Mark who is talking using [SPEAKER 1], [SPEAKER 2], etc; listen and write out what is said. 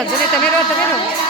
[SPEAKER 1] વાંધો તમે રહો તમે રહો.